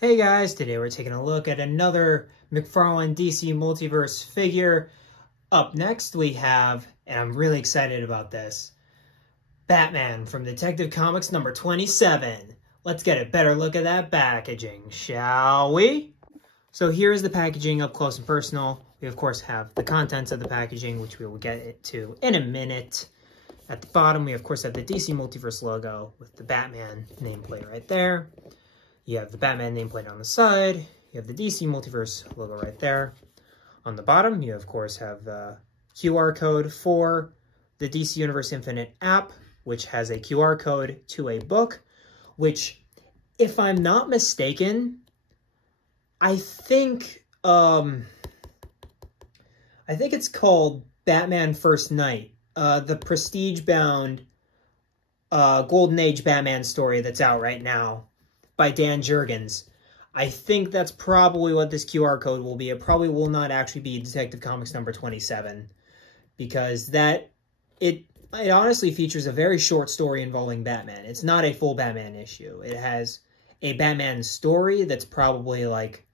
Hey guys, today we're taking a look at another McFarlane DC Multiverse figure. Up next we have, and I'm really excited about this, Batman from Detective Comics number 27. Let's get a better look at that packaging, shall we? So here's the packaging up close and personal. We of course have the contents of the packaging, which we will get to in a minute. At the bottom we of course have the DC Multiverse logo with the Batman nameplate right there. You have the Batman nameplate on the side. You have the DC Multiverse logo right there. On the bottom, you of course have the QR code for the DC Universe Infinite app, which has a QR code to a book, which, if I'm not mistaken, I think it's called Batman First Night, the prestige-bound Golden Age Batman story that's out right now by Dan Jurgens. I think that's probably what this QR code will be. It probably will not actually be Detective Comics number 27, because it honestly features a very short story involving Batman. It's not a full Batman issue. It has a Batman story that's probably like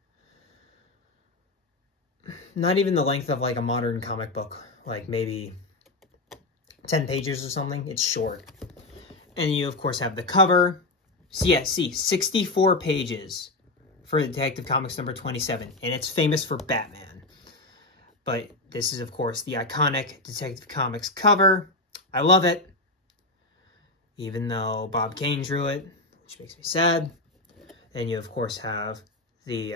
not even the length of like a modern comic book, like maybe 10 pages or something. It's short. And you of course have the cover. So yeah, see, 64 pages for Detective Comics number 27, and it's famous for Batman. But this is, of course, the iconic Detective Comics cover. I love it, even though Bob Kane drew it, which makes me sad. And you, of course, have the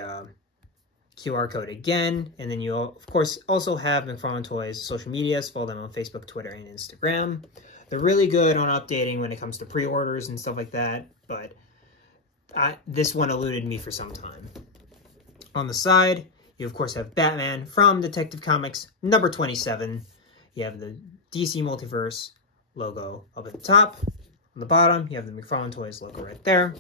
QR code again, and then you, of course, also have McFarlane Toys' social medias. Follow them on Facebook, Twitter, and Instagram. They're really good on updating when it comes to pre-orders and stuff like that, but this one eluded me for some time. On the side, you of course have Batman from Detective Comics number 27. You have the DC Multiverse logo up at the top. On the bottom, you have the McFarlane Toys logo right there.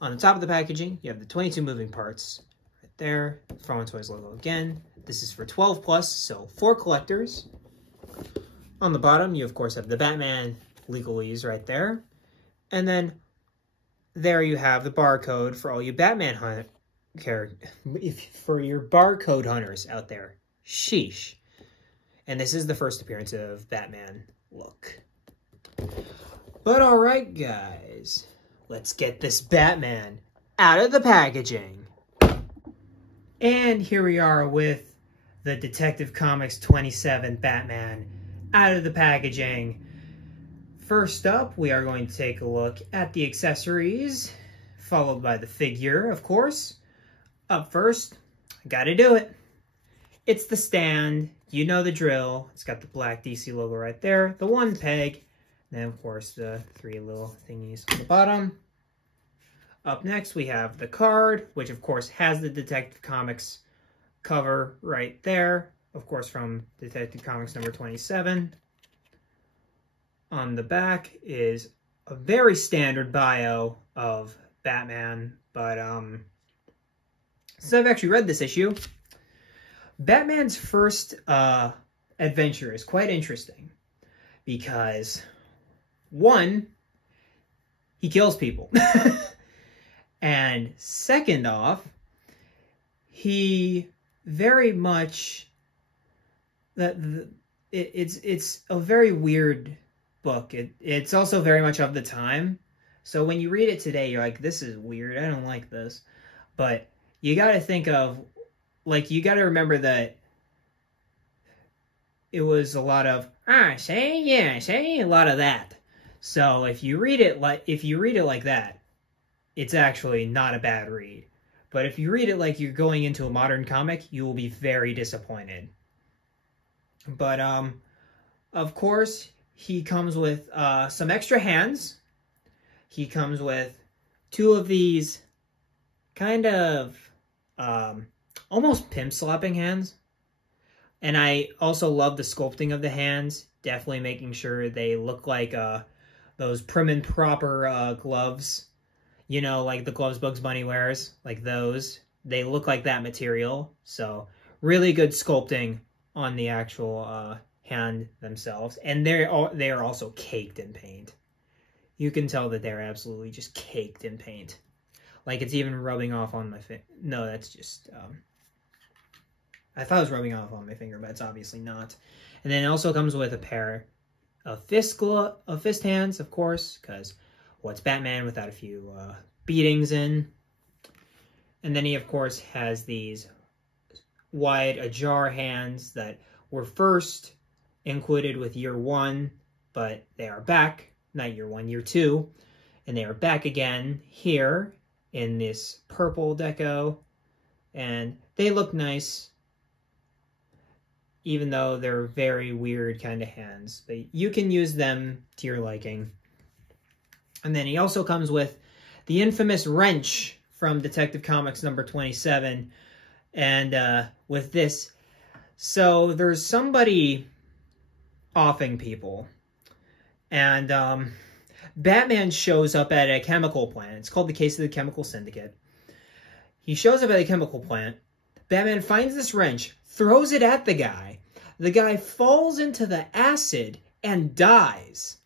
On the top of the packaging, you have the 22 moving parts right there. McFarlane Toys logo again. This is for 12 plus, so for collectors. On the bottom, you of course have the Batman legalese right there. And then there you have the barcode for all you Batman for your barcode hunters out there. Sheesh. And this is the first appearance of Batman look. But alright guys, let's get this Batman out of the packaging. And here we are with the Detective Comics 27 Batman out of the packaging. First up, we are going to take a look at the accessories, followed by the figure, of course. Up first, I gotta do it. It's the stand. You know the drill. It's got the black DC logo right there, the one peg, and then of course the three little thingies on the bottom. Up next, we have the card, which of course has the Detective Comics cover right there. Of course, from Detective Comics number 27. On the back is a very standard bio of Batman, but since I've actually read this issue, Batman's first adventure is quite interesting because, one, he kills people, and second off, he very much it's a very weird book. It's also very much of the time. So when you read it today, you're like, this is weird. I don't like this. But you got to think of, like, you got to remember that it was a lot of, a lot of that. So if you read it like that, it's actually not a bad read. But if you read it like you're going into a modern comic, you will be very disappointed. But, of course, he comes with some extra hands. He comes with two of these kind of almost pimp-slapping hands. And I also love the sculpting of the hands. Definitely making sure they look like those prim and proper gloves. You know, like the gloves Bugs Bunny wears. Like those. They look like that material. So, really good sculpting on the actual hand themselves, and they are also caked in paint. You can tell that they're absolutely just caked in paint. Like, it's even rubbing off on my finger. No, that's just... I thought it was rubbing off on my finger, but it's obviously not. And then it also comes with a pair of fist hands, of course, because what's Batman without a few beatings in? And then he, of course, has these wide ajar hands that were first included with year 1, but they are back, not year 1, year 2, and they are back again here in this purple deco, and they look nice, even though they're very weird kind of hands, but you can use them to your liking. And then he also comes with the infamous wrench from Detective Comics number 27, and with this, so there's somebody offing people, and Batman shows up at a chemical plant. It's called the Case of the Chemical Syndicate. He shows up at a chemical plant. Batman finds this wrench, throws it at the guy. The guy falls into the acid and dies.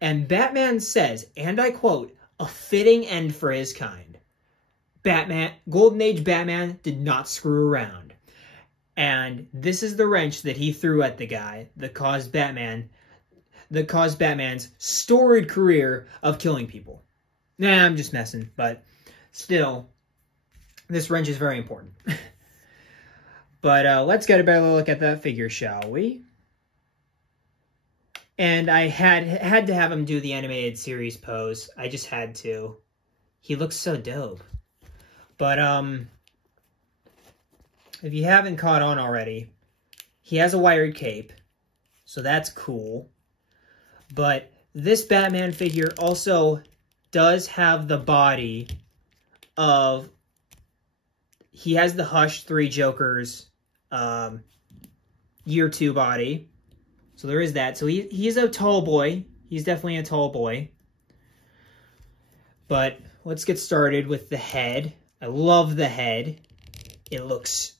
And Batman says, and I quote, "A fitting end for his kind." Batman, Golden Age Batman did not screw around. And this is the wrench that he threw at the guy that caused Batman's storied career of killing people. Nah, I'm just messing, but still, this wrench is very important. But let's get a better look at that figure, shall we? And I had to have him do the animated series pose. I just had to. He looks so dope. But if you haven't caught on already, he has a wired cape, so that's cool. But this Batman figure also does have the body of... He has the Hush 3 Jokers year 2 body. So there is that. So he's a tall boy. He's definitely a tall boy. But let's get started with the head. I love the head. It looks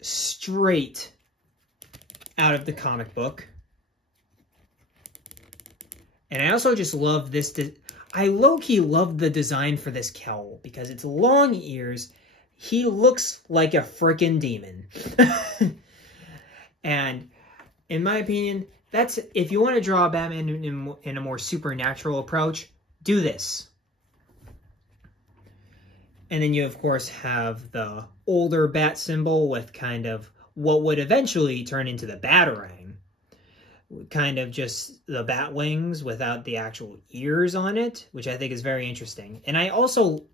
straight out of the comic book. And I also just love this. I low-key love the design for this cowl because it's long ears. He looks like a freaking demon. And in my opinion, that's, if you want to draw Batman in a more supernatural approach, do this. And then you, of course, have the older bat symbol with kind of what would eventually turn into the Batarang. Kind of just the bat wings without the actual ears on it, which I think is very interesting. And I also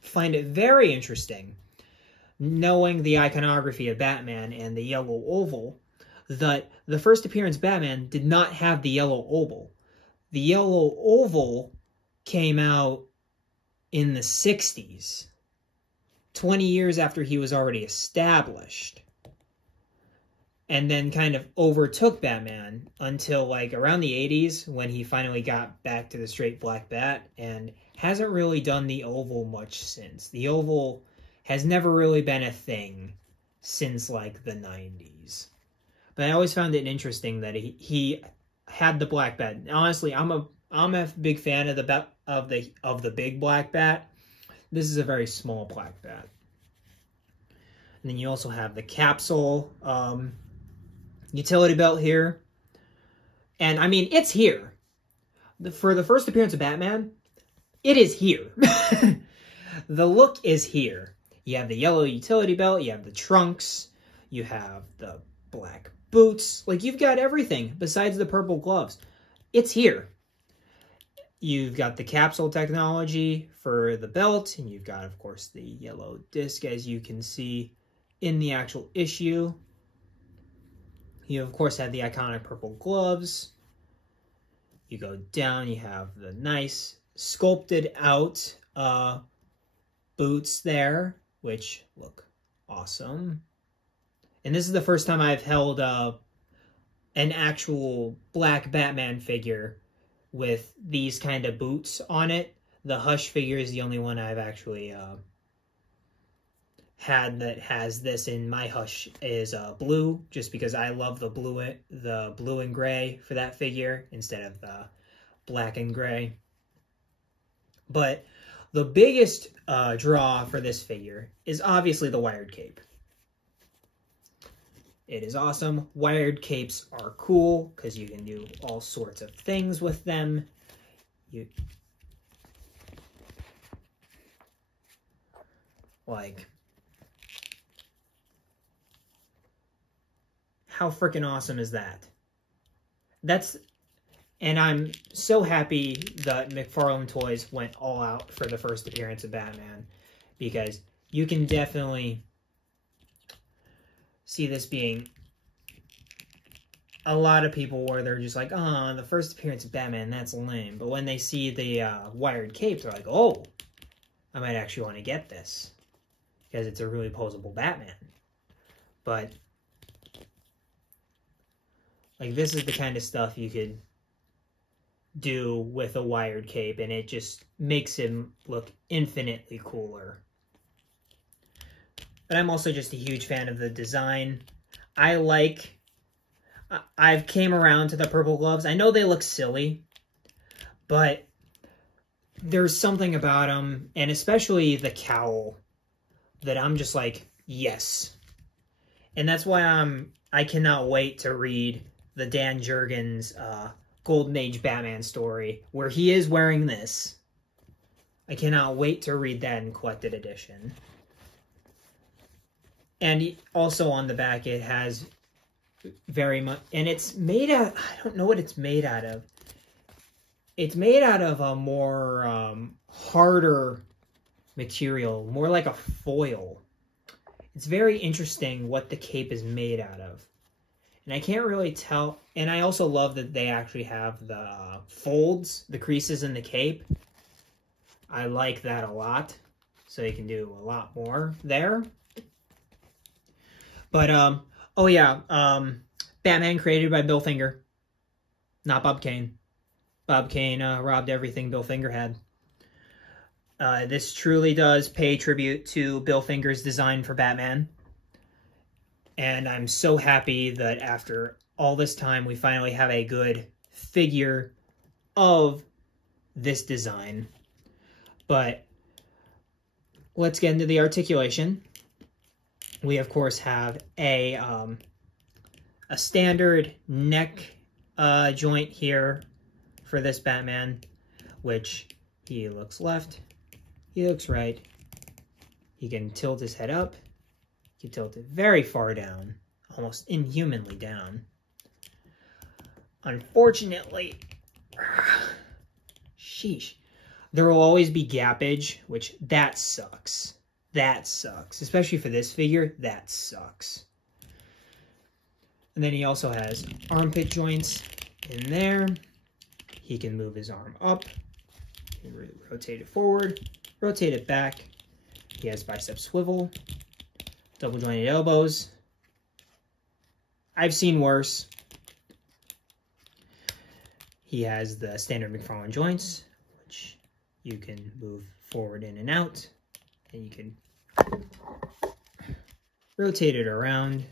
find it very interesting, knowing the iconography of Batman and the yellow oval, that the first appearance Batman did not have the yellow oval. The yellow oval came out in the 60s, 20 years after he was already established, and then kind of overtook Batman until like around the 80s when he finally got back to the straight black bat, and hasn't really done the oval much since. The oval has never really been a thing since like the 90s. But I always found it interesting that he had the black bat. Honestly, I'm a big fan of the big black bat. This is a very small black bat. And then you also have the capsule utility belt here. And I mean, it's here. For the first appearance of Batman, it is here. The look is here. You have the yellow utility belt, you have the trunks, you have the black boots. Like, you've got everything besides the purple gloves. It's here. You've got the capsule technology for the belt, and you've got, of course, the yellow disc, as you can see in the actual issue. You, of course, have the iconic purple gloves. You go down, you have the nice sculpted out boots there, which look awesome. And this is the first time I've held an actual black Batman figure with these kind of boots on it. The Hush figure is the only one I've actually had that has this in my Hush is blue, just because I love the blue and gray for that figure instead of the black and gray. But The biggest draw for this figure is obviously the wired cape. It is awesome. Wired capes are cool because you can do all sorts of things with them. Like, how freaking awesome is that? And I'm so happy that McFarlane Toys went all out for the first appearance of Batman, because you can definitely see this being a lot of people where they're just like, oh, the first appearance of Batman, that's lame. But when they see the wired cape, they're like, oh, I might actually want to get this, because it's a really posable Batman. But like, this is the kind of stuff you could do with a wired cape, and it just makes him look infinitely cooler. But I'm also just a huge fan of the design. I've came around to the purple gloves. I know they look silly, but there's something about them, and especially the cowl, that I'm just like, yes. And that's why I cannot wait to read the Dan Jurgens Golden Age Batman story, where he is wearing this. I cannot wait to read that in collected edition. And also on the back, it has very much, and it's made out, I don't know what it's made out of. It's made out of a more harder material, more like a foil. It's very interesting what the cape is made out of. And I can't really tell, and I also love that they actually have the folds, the creases in the cape. I like that a lot, so you can do a lot more there. But, oh yeah, Batman created by Bill Finger, not Bob Kane. Bob Kane robbed everything Bill Finger had. This truly does pay tribute to Bill Finger's design for Batman. And I'm so happy that after all this time, we finally have a good figure of this design. But let's get into the articulation. We, of course, have a standard neck joint here for this Batman, which he looks left, he looks right. He can tilt his head up. He can tilt it very far down, almost inhumanly down. Unfortunately, sheesh, there will always be gappage, which that sucks. That sucks. Especially for this figure, that sucks. And then he also has armpit joints in there. He can move his arm up, rotate it forward, rotate it back. He has bicep swivel, double jointed elbows. I've seen worse. He has the standard McFarlane joints, which you can move forward in and out, and you can rotate it around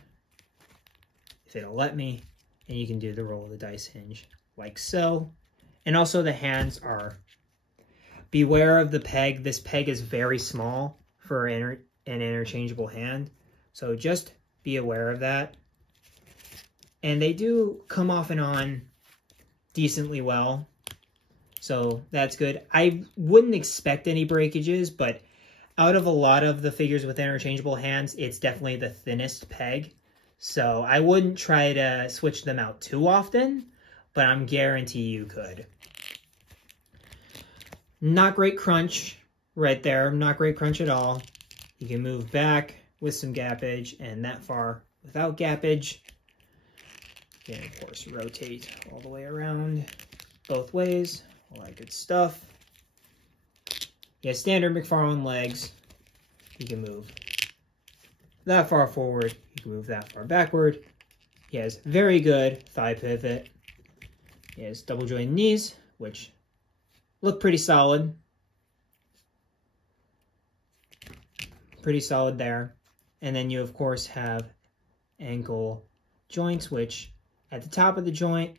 if it'll let me, and you can do the roll of the dice hinge like so. And also the hands are, beware of the peg. This peg is very small for an interchangeable hand, so just be aware of that. And they do come off and on decently well, so that's good. I wouldn't expect any breakages, but out of a lot of the figures with interchangeable hands, it's definitely the thinnest peg. So I wouldn't try to switch them out too often, but I'm guarantee you could. Not great crunch right there. Not great crunch at all. You can move back with some gappage and that far without gappage. You can, of course, rotate all the way around both ways. All that good stuff. He has standard McFarlane legs. He can move that far forward. He can move that far backward. He has very good thigh pivot. He has double jointed knees, which look pretty solid. Pretty solid there. And then you, of course, have ankle joints, which at the top of the joint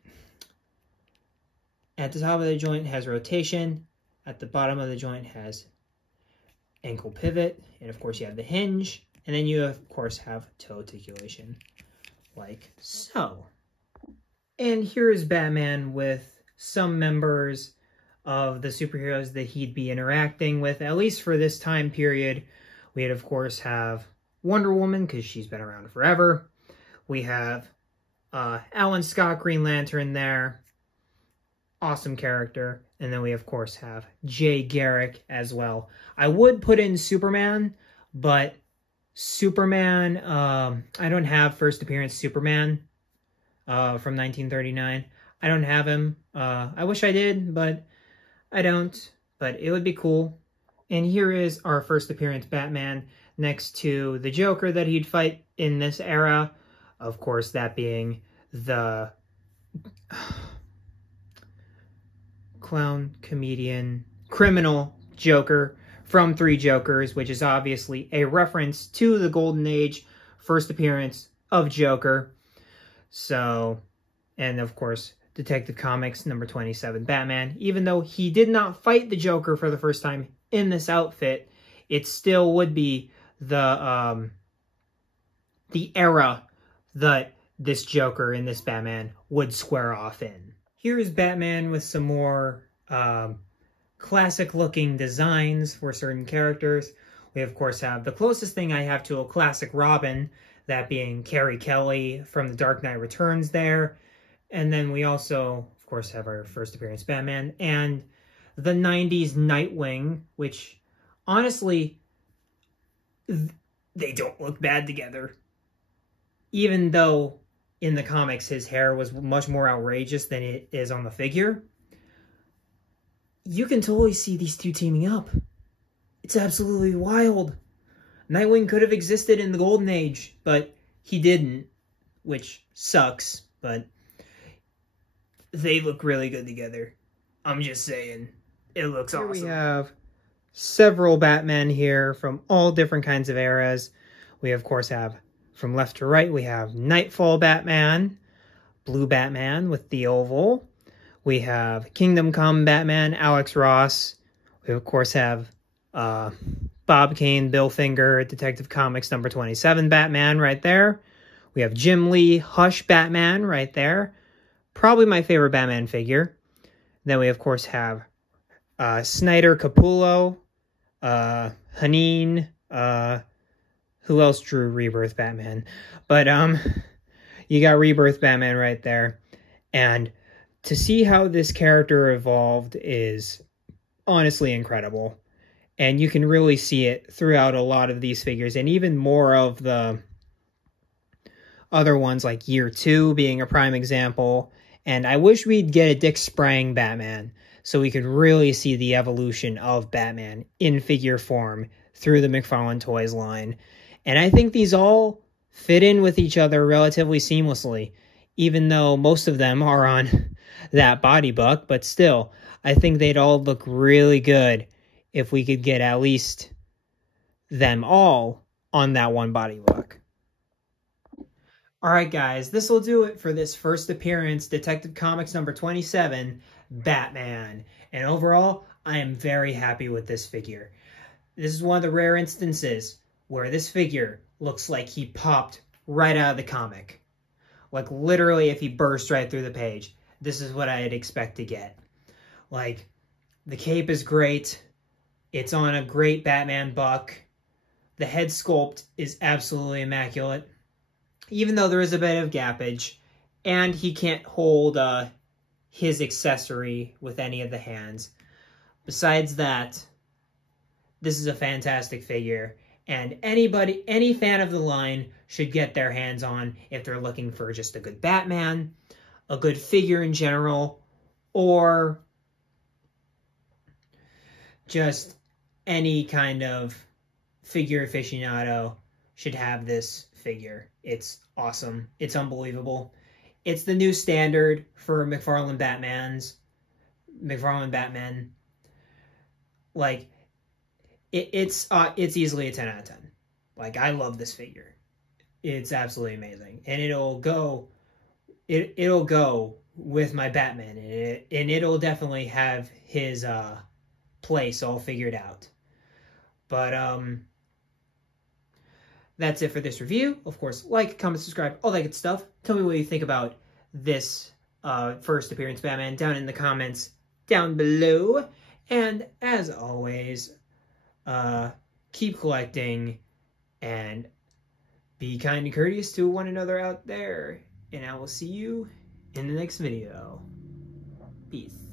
has rotation. At the bottom of the joint has ankle pivot, and of course you have the hinge, and then you of course have toe articulation, like so. And here is Batman with some members of the superheroes that he'd be interacting with, at least for this time period. We'd of course have Wonder Woman, because she's been around forever. We have Alan Scott, Green Lantern there. Awesome character. And then we of course have Jay Garrick as well. I would put in Superman, but Superman, I don't have first appearance Superman from 1939. I don't have him. I wish I did, but I don't. But it would be cool. And here is our first appearance Batman next to the Joker that he'd fight in this era. Of course, that being the clown, comedian, criminal Joker from Three Jokers, which is obviously a reference to the Golden Age first appearance of Joker. So, and of course, Detective Comics number 27 Batman. Even though he did not fight the Joker for the first time in this outfit, it still would be the era that this Joker and this Batman would square off in. Here is Batman with some more classic-looking designs for certain characters. We, of course, have the closest thing I have to a classic Robin, that being Carrie Kelly from The Dark Knight Returns there. And then we also, of course, have our first appearance Batman and the 90s Nightwing, which, honestly, they don't look bad together. Even though in the comics his hair was much more outrageous than it is on the figure, you can totally see these two teaming up. It's absolutely wild. Nightwing could have existed in the Golden Age, but he didn't, which sucks, but they look really good together. I'm just saying, it looks awesome. Here we have several Batmen here from all different kinds of eras. We, of course, have, from left to right, we have Nightfall Batman, Blue Batman with the oval. We have Kingdom Come Batman, Alex Ross. We, of course, have Bob Kane, Bill Finger, Detective Comics number 27 Batman right there. We have Jim Lee, Hush Batman right there. Probably my favorite Batman figure. Then we, of course, have Snyder Capullo, Haneen, who else drew Rebirth Batman? But you got Rebirth Batman right there. And to see how this character evolved is honestly incredible. And you can really see it throughout a lot of these figures, and even more of the other ones, like Year 2 being a prime example. And I wish we'd get a Dick Sprang Batman, so we could really see the evolution of Batman in figure form through the McFarlane Toys line. And I think these all fit in with each other relatively seamlessly, even though most of them are on that body buck. But still, I think they'd all look really good if we could get at least them all on that one body buck. Alright guys, this will do it for this first appearance, Detective Comics number 27, Batman. And overall, I am very happy with this figure. This is one of the rare instances where this figure looks like he popped right out of the comic. Like literally if he burst right through the page, this is what I'd expect to get. Like, the cape is great. It's on a great Batman buck. The head sculpt is absolutely immaculate, even though there is a bit of gappage, and he can't hold his accessory with any of the hands. Besides that, this is a fantastic figure, and any fan of the line should get their hands on if they're looking for just a good Batman, a good figure in general, or just any kind of figure aficionado should have this figure. It's awesome. It's unbelievable. It's the new standard for McFarlane Batmen. Like, it's easily a 10 out of 10. Like, I love this figure. It's absolutely amazing. And it'll go with my Batman. And it'll definitely have his place all figured out. But, that's it for this review. Of course, like, comment, subscribe, all that good stuff. Tell me what you think about this first appearance Batman down in the comments down below. And as always, keep collecting and be kind and courteous to one another out there. And I will see you in the next video. Peace.